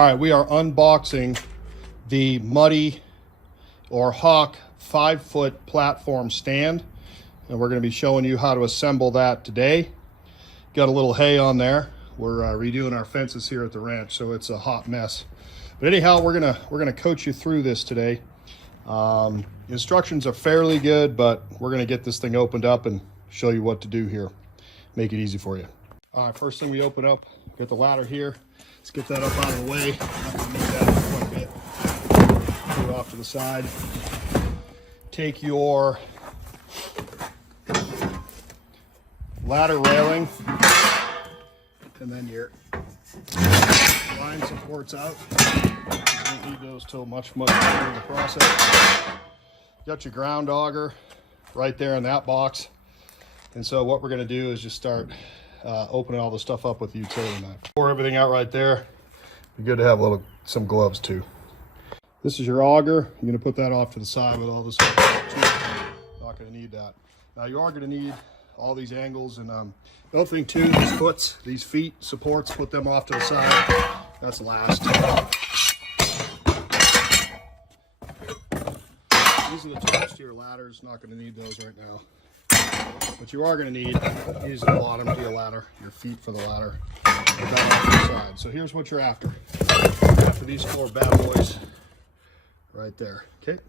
All right, we are unboxing the Muddy or Hawk 5-foot platform stand, and we're going to be showing you how to assemble that today. Got a little hay on there. We're redoing our fences here at the ranch, so it's a hot mess. But anyhow, we're gonna coach you through this today. Instructions are fairly good, but we're gonna get this thing opened up and show you what to do here. Make it easy for you. All right, first thing we open up, got the ladder here. Let's get that up out of the way. Not gonna need that quite a bit. Put it off to the side. Take your ladder railing and then your line supports out. You don't need those till much later in the process. Got your ground auger right there in that box. And so what we're gonna do is just start opening all the stuff up with the utility knife. Pour everything out right there. Be good to have some gloves too. This is your auger. You're gonna put that off to the side with all this stuff. Not gonna need that. Now you are gonna need all these angles, and the other thing too, these feet supports, put them off to the side. That's last. These are the tops to your ladders. Not gonna need those right now. But you are going to need, these are the bottom to your ladder, your feet for the ladder. Put that off to the side. So here's what you're after. After these 4 bad boys right there. Okay.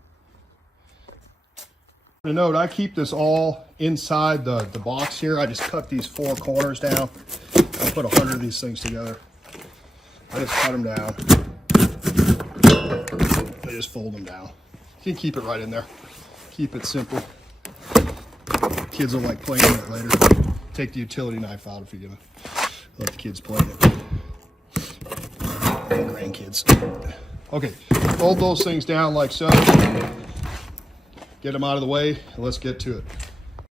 To note, I keep this all inside the box here. I just cut these 4 corners down. I put 100 of these things together. I just cut them down. I just fold them down. You can keep it right in there. Keep it simple. Kids will like playing it later. Take the utility knife out if you're gonna let the kids play it. Grandkids. Okay, fold those things down like so. Get them out of the way, and let's get to it.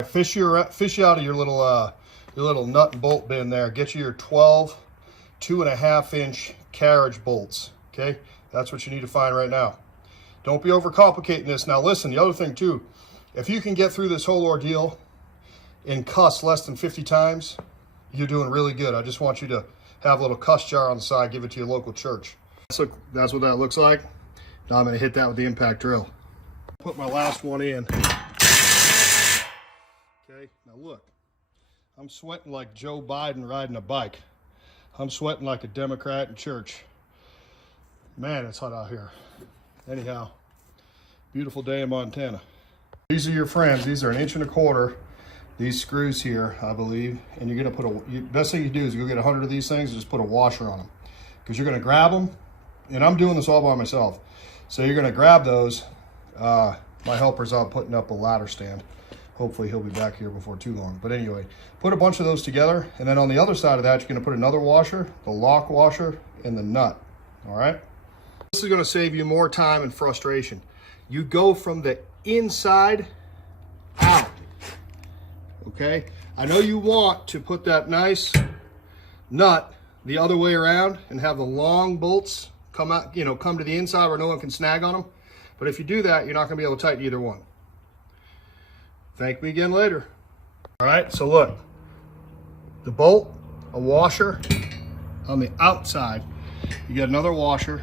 Fish you out of your little nut and bolt bin there. Get you your 12 2.5-inch carriage bolts. Okay, that's what you need to find right now. Don't be overcomplicating this. Now listen, the other thing too, if you can get through this whole ordeal in cuss less than 50 times, you're doing really good. I just want you to have a little cuss jar on the side, give it to your local church. So that's what that looks like. Now I'm gonna hit that with the impact drill. Put my last one in. Okay, now look, I'm sweating like Joe Biden riding a bike. I'm sweating like a Democrat in church. Man, it's hot out here. Anyhow, beautiful day in Montana. These are your friends. These are 1.25 inch. These screws here, I believe, and you're gonna put best thing you do is go get 100 of these things and just put a washer on them, because you're gonna grab them, and I'm doing this all by myself. So you're gonna grab those. My helper's out putting up a ladder stand. Hopefully he'll be back here before too long. But anyway, put a bunch of those together, and then on the other side of that, you're gonna put another washer, the lock washer, and the nut, all right? This is gonna save you more time and frustration. You go from the inside out. Okay, I know you want to put that nice nut the other way around and have the long bolts come out, come to the inside where no one can snag on them. But if you do that, you're not going to be able to tighten either one. Thank me again later. All right, so look, the bolt, a washer on the outside. You get another washer,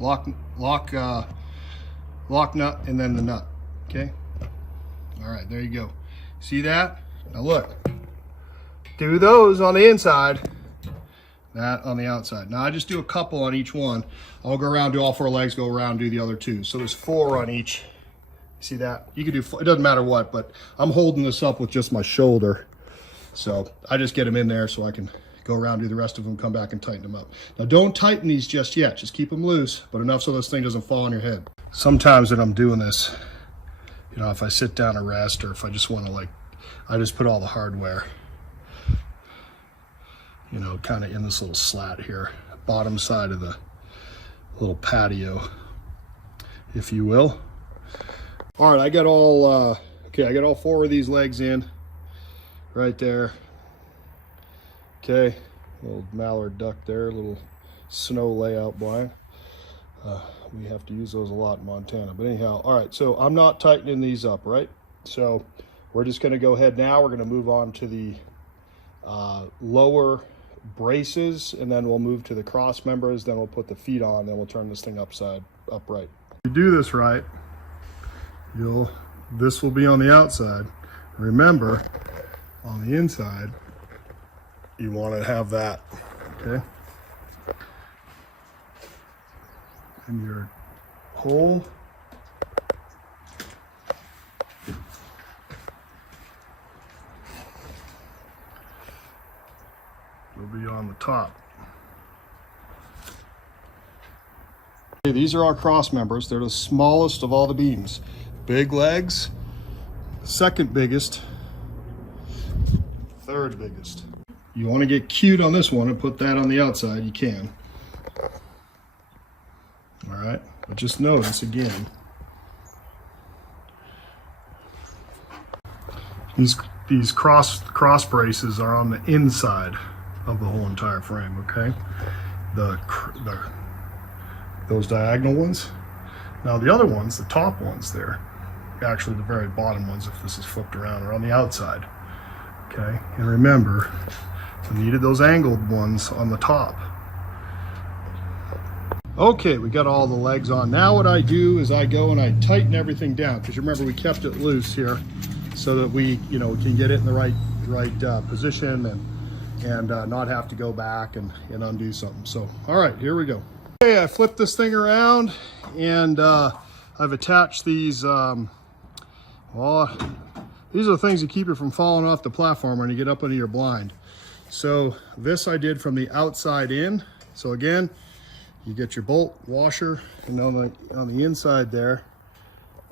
lock nut, and then the nut. Okay. All right, there you go. See that? Now look, do those on the inside, that on the outside. Now I just do a couple on each one. I'll go around, do all 4 legs, go around, do the other 2. So there's 4 on each. See that? You can do, it doesn't matter what, but I'm holding this up with just my shoulder. So I just get them in there so I can go around, do the rest of them, come back and tighten them up. Now don't tighten these just yet, just keep them loose, but enough so this thing doesn't fall on your head. Sometimes when I'm doing this, if I sit down to rest, or if I just want to I just put all the hardware, kind of in this little slat here, bottom side of the little patio, if you will. All right, I got all, I got all 4 of these legs in right there. Okay, little mallard duck there, little snow layout blind. We have to use those a lot in Montana. But anyhow, all right, so I'm not tightening these up, right? So we're just gonna go ahead now. We're gonna move on to the lower braces, and then we'll move to the cross members, then we'll put the feet on, then we'll turn this thing upright. If you do this right, this will be on the outside. Remember, on the inside, you want to have that, okay? And your hole will be on the top. Okay, these are our cross members. They're the smallest of all the beams. Big legs, second biggest, third biggest. You want to get cute on this one and put that on the outside, you can. All right, but just notice again, these cross braces are on the inside of the whole entire frame, okay? Those diagonal ones. Now the other ones, the top ones there, actually the very bottom ones, if this is flipped around, are on the outside, okay? And remember, we needed those angled ones on the top. Okay, we got all the legs on. Now what I do is I go and I tighten everything down, because remember we kept it loose here so that we, can get it in the right position and not have to go back and undo something. So, all right, here we go. Okay, I flipped this thing around and I've attached these, these are the things that keep you from falling off the platform when you get up into your blind. So this I did from the outside in. So again, you get your bolt washer, and on the inside there,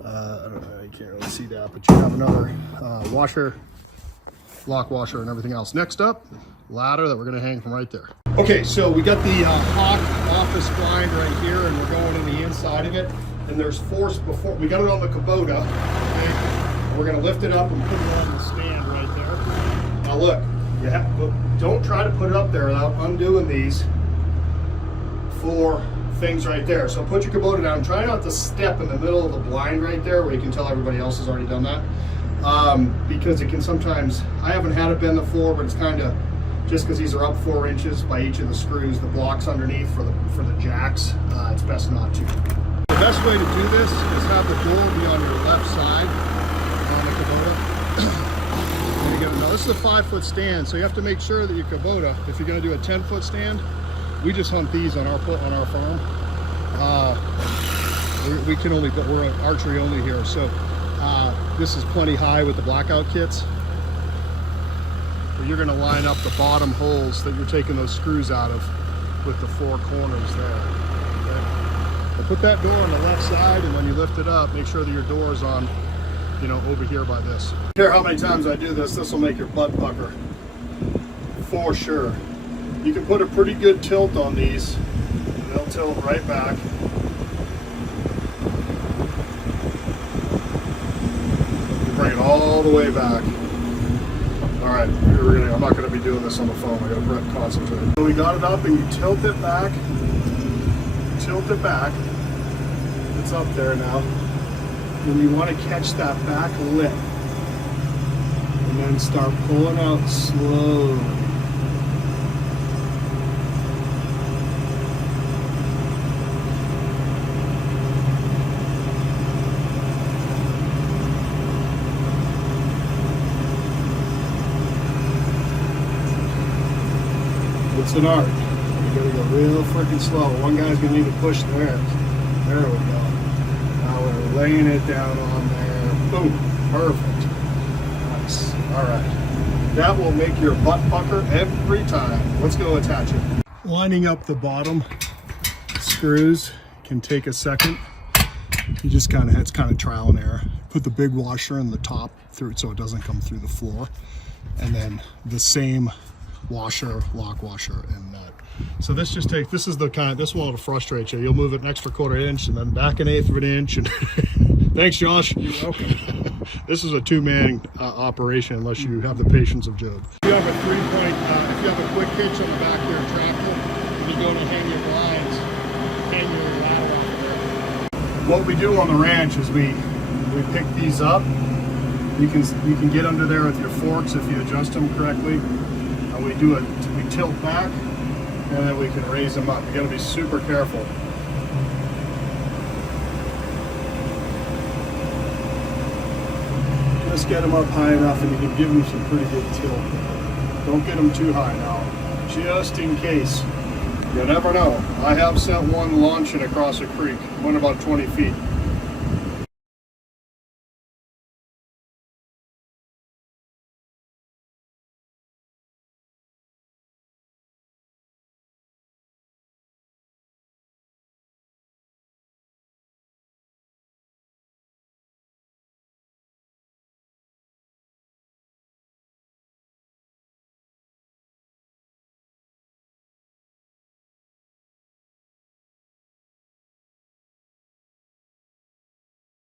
I don't know, you can't really see that, but you have another washer, lock washer, and everything else. Next up, ladder that we're going to hang from right there. Okay, so we got the Hawk office blind right here, and we're going in the inside of it. And there's force before we got it on the Kubota. Okay? We're going to lift it up and put it on the stand right there. Now look, don't try to put it up there without undoing these 4 things right there. So put your Kubota down. Try not to step in the middle of the blind right there where you can tell everybody else has already done that. Because it can sometimes, I haven't had it bend the floor, but it's kind of, just because these are up 4 inches by each of the screws, the blocks underneath for the jacks, it's best not to. The best way to do this is have the door be on your left side on the Kubota. Now this is a 5-foot stand, so you have to make sure that your Kubota, if you're going to do a 10-foot stand, we just hunt these on our farm. We can only, but we're archery only here, so this is plenty high with the blackout kits. So you're going to line up the bottom holes that you're taking those screws out of with the 4 corners there. Okay? So put that door on the left side, and when you lift it up, make sure that your door is on, over here by this. I don't care how many times I do this, this will make your butt pucker for sure. You can put a pretty good tilt on these, and they'll tilt right back. You bring it all the way back. All right, I'm not going to be doing this on the phone. I got to concentrate. So we got it up, and you tilt it back. Tilt it back. It's up there now. And you want to catch that back lip, and then start pulling out slowly. It's an art. You gotta go real freaking slow. One guy's gonna need to push there. There we go. Now we're laying it down on there. Boom. Perfect. Nice. All right. That will make your butt pucker every time. Let's go attach it. Lining up the bottom screws can take a second. You just it's kind of trial and error. Put the big washer in the top through so it doesn't come through the floor. And then the same washer, lock washer, and nut. So this just takes, this will frustrate you. You'll move it an extra 1/4 inch and then back 1/8 of an inch. And thanks, Josh. You're welcome. This is a 2-man operation unless you have the patience of Job. If you have a 3-point, if you have a quick hitch on the back of your tractor, and you go to hang your blinds, hang your ladder off there. What we do on the ranch is we pick these up. You can get under there with your forks if you adjust them correctly. and we tilt back, and then we can raise them up. You got to be super careful. Just get them up high enough, and you can give them some pretty good tilt. Don't get them too high now, just in case. You never know. I have sent one launching across a creek, went about 20 feet.